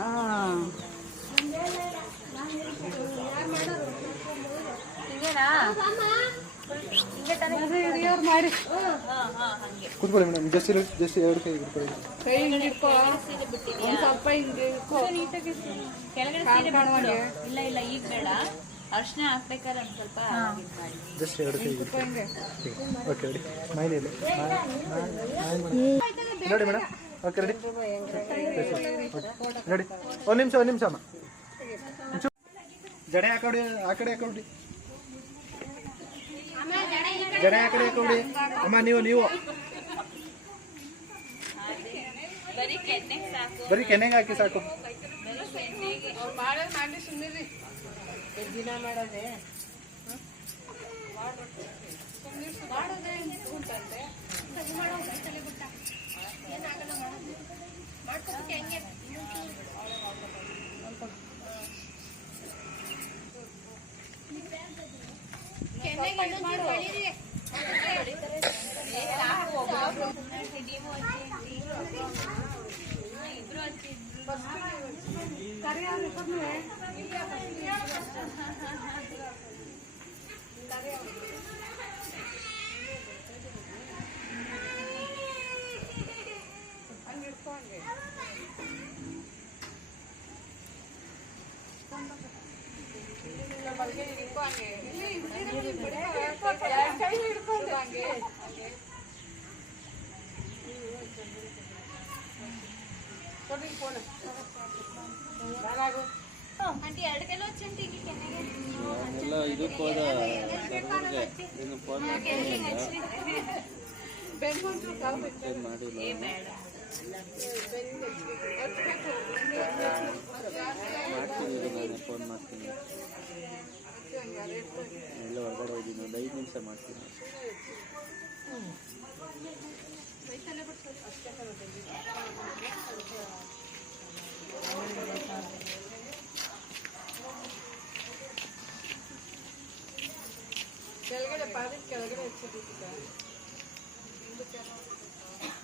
ಹಾಂ ಕೂತ್ಕೊಳ್ಳಿ ಮೇಡಮ್ ಇಲ್ಲಿ ಜಸ್ಟ್ ಎರಡು ಕೈ ಕೂತ್ಕೊಳ್ಳಿ ಕೈ ಹಿಂಗೆ ಒಂದು ಸ್ವಲ್ಪ ನೀಟಾಗಿ. ಇಲ್ಲ ಇಲ್ಲ ಈಗ ಬೇಡ ಅರ್ಶನ ಹಾಕ್ಬೇಕಾದ್ರೆ ಒಂದ್ ಸ್ವಲ್ಪ ಓಕೆ ನೋಡಿ ಮೇಡಮ್. ಓಕೆ ರೆಡಿ ರೆಡಿ ಒಂದು ನಿಮಿಷ ಒಂದು ನಿಮಿಷ ಅಮ್ಮ ಒಂಚೂರು ಜಡೆ ಆ ಕಡೆ ಆ ಕಡೆ ಹಾಕೊಡಿ ಜಡೆ ಆ ಕಡೆ ಹಾಕೊಡಿ ಅಮ್ಮ ನೀವು ನೀವು ಬರೀ ಕೆನ್ನೆಗ್ ಸಾಕು ಬರೀ ಕೆನೆಗೆ ಹಾಕಿ ಸಾಕು ಮಾಡೋದು ಮಾಡಿ ಸುಮ್ಮನೆ ದಿನ ಮಾಡೋದೇ ಕೈ ಹಿಡ್ಕೊಂಡು ಹಂಗೆ ಕೊಡ್ರಿ ಫೋನ್ ನಾನಾಗು ಆಂಟಿ ಎರಡು ಕಿಲೋ ಹಚ್ಚಂಟಿ ಇಲ್ಲಿ ಕೆನ್ನೆಗೆ ಎಲ್ಲ ಇದಕ್ಕೆ ಹೋದ ಸರ್ವರ್ಗೆ ಇನ್ನು ಫೋನ್ ಮಾಡಿಲ್ಲ ಮಾಡ್ತೀನಿ ನಾನು ಫೋನ್ ಮಾಡ್ತೀನಿ ಎಲ್ಲ ಹೊರಗಡೆ ಹೋಗಿದ್ದೀನಿ ಒಂದು ಐದು ನಿಮಿಷ ಮಾಡ್ತೀನಿ ಕೆಳಗಡೆ ಪಾದದ ಕೆಳಗಡೆ ಹಚ್ಚಿದ್ದೀಗ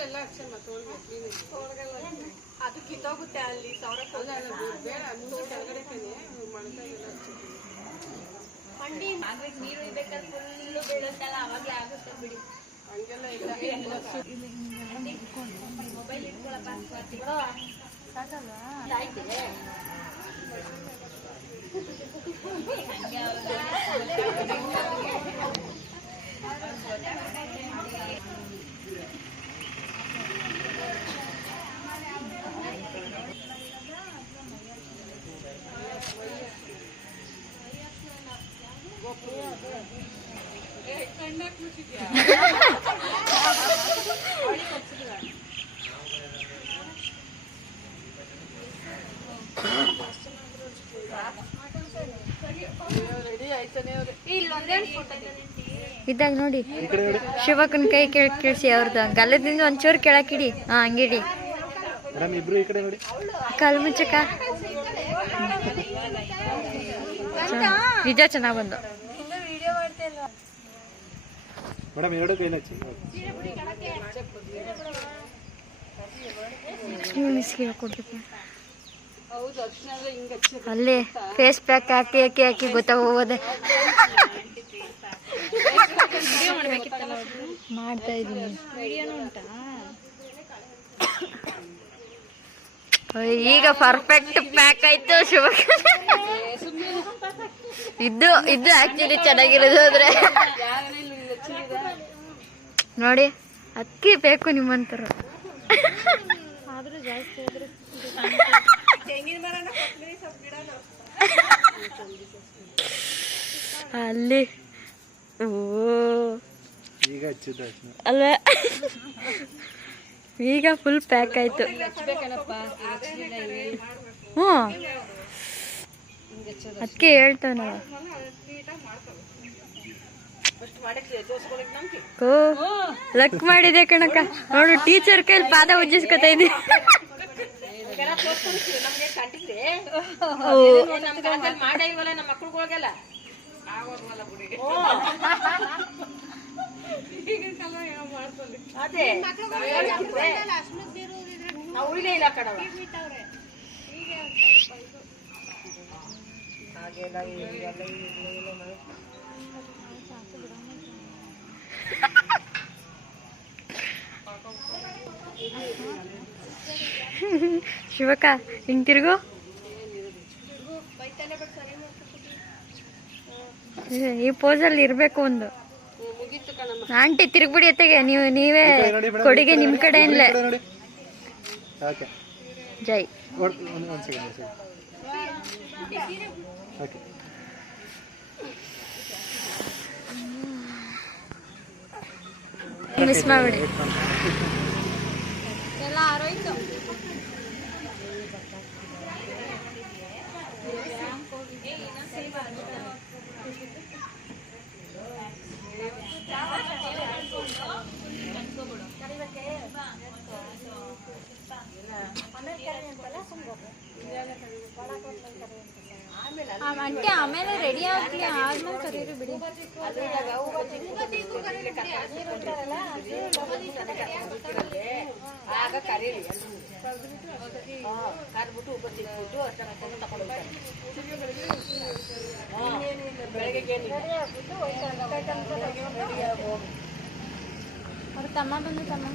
ಎಲ್ಲ ಮತ್ತೆ ಅದು ಕಿತ್ತೋಗುತ್ತೆ ಅಲ್ಲಿ ಅಲ್ಲ ಬೇಡ ಮುಂದೆ ಕೆಳಗಡೆ ಮಂಡಿ ಆಗ್ಬೇಕು ನೀರು ಇರ್ಬೇಕಾದ್ರೆ ಫುಲ್ಲು ಬೀಳುತ್ತಲ್ಲ ಅವಾಗಲೇ ಆಗುತ್ತೆ ಬಿಡಿ. ಹಂಗೆಲ್ಲ ಇಲ್ಲ ಮೊಬೈಲ್ ಇಟ್ಕೊಳಪ್ಪ ರೆಡಿ ಇದ್ದಾಗ ನೋಡಿ ಶಿವಕನ್ ಕೈ ಕೇಳಿ ಕೇಳಿಸಿ ಅವ್ರದ್ದು ಗಲ್ಲದಿಂದ ಒಂಚೂರು ಕೆಳಕಿಡಿ ಹಾ ಹಂಗಿಡಿ. ಮೇಡಮ್ ಇಬ್ರು ಈ ಕಡೆ ನೋಡಿ. ಕಾಲು ಮುಚ್ಚಕ ನಿಜ ಚೆನ್ನಾಗ್ ಬಂದು. ಮೇಡಮ್ ಎರಡು ಕೈಲಿ ಹಚ್ಚಿ. ಅಂದ್ರೆ ಅಲ್ಲೇ ಫೇಸ್ ಪ್ಯಾಕ್ ಹಾಕಿ ಹಾಕಿ ಹಾಕಿ ಗೊತ್ತಾಗೋದೆ ಮಾಡ್ತಾ ಇದೀನಿ ಅಯ್ಯ್, ಈಗ ಪರ್ಫೆಕ್ಟ್ ಪ್ಯಾಕ್ ಆಯ್ತು ಶುಭ ಇದ್ದು ಇದ್ದು ಆಕ್ಚುಲಿ ಚೆನ್ನಾಗಿರೋದು ಆದ್ರೆ. ಯಾರನ್ನ ಇಲ್ಲಿ. ಹಚ್ಚಿದ ನೋಡಿ ಅಕ್ಕಿ ಬೇಕು ನಿಮ್ಮಂತರ ಅಲ್ಲಿ. ಓ. ಅಲ್ವ? ಈಗ ಫುಲ್ ಪ್ಯಾಕ್ ಆಯ್ತು. ಹ್ಞೂ ಅದಕ್ಕೆ ಹೇಳ್ತಾನೆ. ಓ ಲಕ್ ಮಾಡಿದೆ ಕಣಕ್ಕ. ನೋಡು ಟೀಚರ್ ಕೈಲಿ ಪಾದ ಉಜ್ಜಿಸ್ಕೊತಾ ಇದ್ದಿ. ಮಾಡೇ ಇವಲ್ಲ ನಮ್ಮ ಮಕ್ಳುಗಳಿಗೆಲ್ಲ ಅದೇ ನಾವು ಉಳಿಲೇ ಇಲ್ಲ ಕಣವ ಶಿವಕ್ಕ ಹಿಂಗ್ ತಿರುಗು ಈ ಪೋಸಲ್ಲಿ ಇರ್ಬೇಕು ಒಂದು ಆಂಟಿ ತಿರುಗ್ಬಿಡಿ ಅತ್ತೆಗೆ ನೀವು ನೀವೇ ಕೊಡುಗೆ ಈ ಕಡೆ ನಿಮ್ ನೋಡಿ, ಕಡೆಯಿಂದಲೇ ಜೈ ಮಿಸ್ ಒಂದು ಸೆಕೆಂಡ್ ಒಂದು ಆಂಟಿ ಆಮೇಲೆ ರೆಡಿ ಆಗ್ಲಿ ಆದ್ಮೇಲೆ ಕರೀರಿ ಬಿಡಿ. ಆಗ ಕರೀರಿ ಕರ್ಬಿಟ್ಟು ಉಬ್ಬ ತಿನ್ಬಿಟ್ಟು ಅವ್ರ ತಮ್ಮ ಬಂದು ತಮ್ಮನ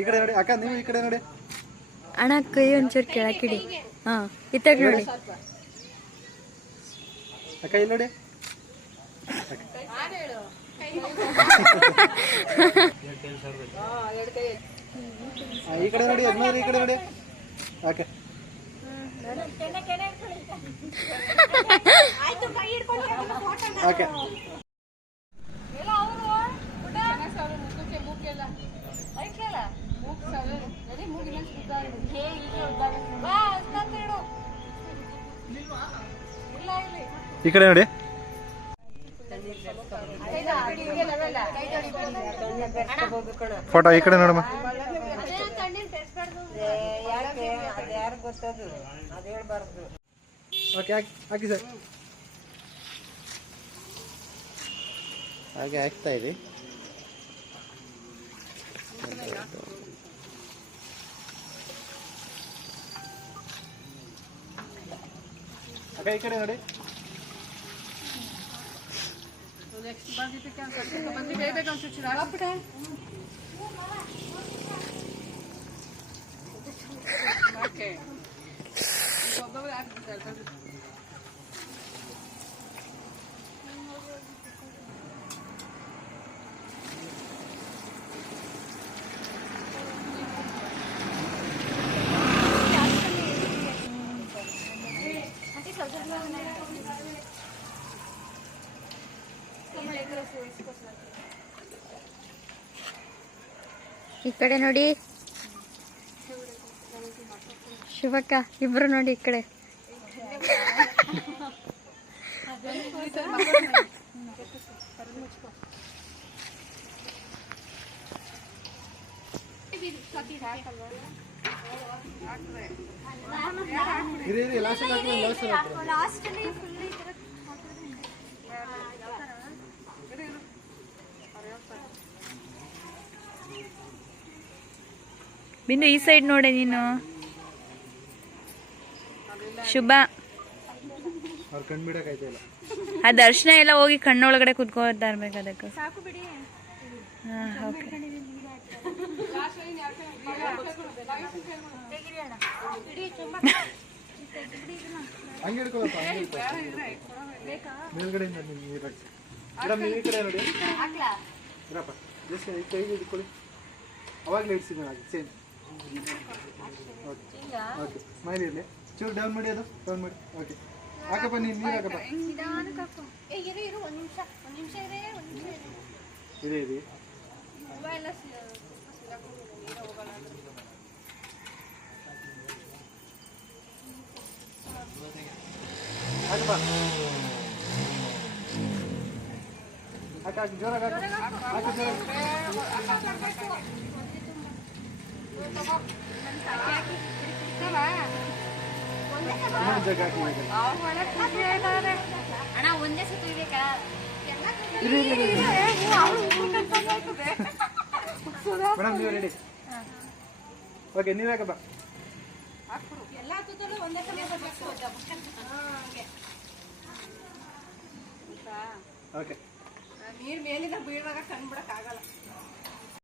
ಈ ಕಡೆ ನೋಡಿ ಅಕ್ಕ ನೀವು ಈ ಕಡೆ ನೋಡಿ. ಅಣ್ಣ ಕೈ ಒಂಚೂರು ಕೆಳಕಿಡಿ ಹಾ ಇತ್ತಾಗ ನೋಡಿ. ಅಕ್ಕ ಇಲ್ಲಿ ನೋಡಿ. ಆ, ಈ ಕಡೆ ನೋಡಿ ಯಜಮಾನ್ರು ಈ ಕಡೆ ನೋಡಿ. ಓಕೆ ಓಕೆ ಈ ಕಡೆ ನೋಡಿ. ಫೋಟೋ ಈ ಕಡೆ ನೋಡಮ್ಮ. ಓಕೆ ಹಾಕಿ ಸರ್. ಹಾಗೆ ಹಾಕ್ತಾ ಇದೆ ಅಕ್ಕ ಈ ಕಡೆ ನೋಡಿ ಈ ಕಡೆ ನೋಡಿ. ಶಿವಕ್ಕ ಇಬ್ರು ನೋಡಿ ಈ ಕಡೆ. ಇರಿ ಇರಿ ಲಾಸ್ಟ್ ಹಾಕಿ ಲಾಸ್ಟ್ ಹಾಕಿ ಲಾಸ್ಟಲ್ಲಿ ಫುಲ್ ಬಿಂದು ಈ ಸೈಡ್ ನೋಡೆ ನೀನು. ಶುಭ. ಅದು ಅರ್ಶನ ಬಿಡಕ್ಕಾಯ್ತಾ ಆ ದರ್ಶನ ಎಲ್ಲ ಹೋಗಿ ಕಣ್ಣೊಳಗಡೆ ಕುತ್ಕೋತಾ ಇರ್ಬೇಕು ಅದಕ್ಕೆ. ಅವಾಗಲೇ ಇಡ್ಸಿದ್ದೀನಿ ಸೇಮ್ ಓಕೆ ಓಕೆ ಸ್ಮೈಲ್ ಇರಲಿ ಚೂರು ಡೌನ್ ಮಾಡಿ ಅದು ಡೌನ್ ಮಾಡಿ ಓಕೆ ಹಾಕಪ್ಪ ನೀನು ನೀರು ಹಾಕಪ್ಪ ಇರು ಇರು ಒಂದ್ ನಿಮಿಷ ಒಂದ್ ನಿಮಿಷ ಇರೇ ಒಂದ್ ನಿಮಿಷ ಇದೆ ಇದೆ ಮೊಬೈಲ್ ನೀರ ಹೋಗಲ್ಲ ಹಾಕಪ್ಪ ಹಾಕ ಹಾಕಿ ಜೋರಾಗಿ ಹಾಕು ಹಾಕು ಜೋರಾಗಿ ಇನ್ನೊಂದು ಜಗ್ ಹಾಕಿ ಈಗ. ಅಣ್ಣ ಒಂದೇ ಸತಿ ಇರ್ಬೇಕಾ ಇರಿ ಇರಿ ಇರಿ ಮೇಡಮ್ ನೀವು ರೆಡಿ ಓಕೆ ನೀವು ಹಾಕಪ್ಪ. ಎಲ್ಲ ಒಂದೇ ಸಲ ಓಕೆ ನೀರ್ ಮೇಲಿಂದ ಬೀಳುವಾಗ ಕಂಡ್ಬಿಡಕ್ ಆಗಲ್ಲ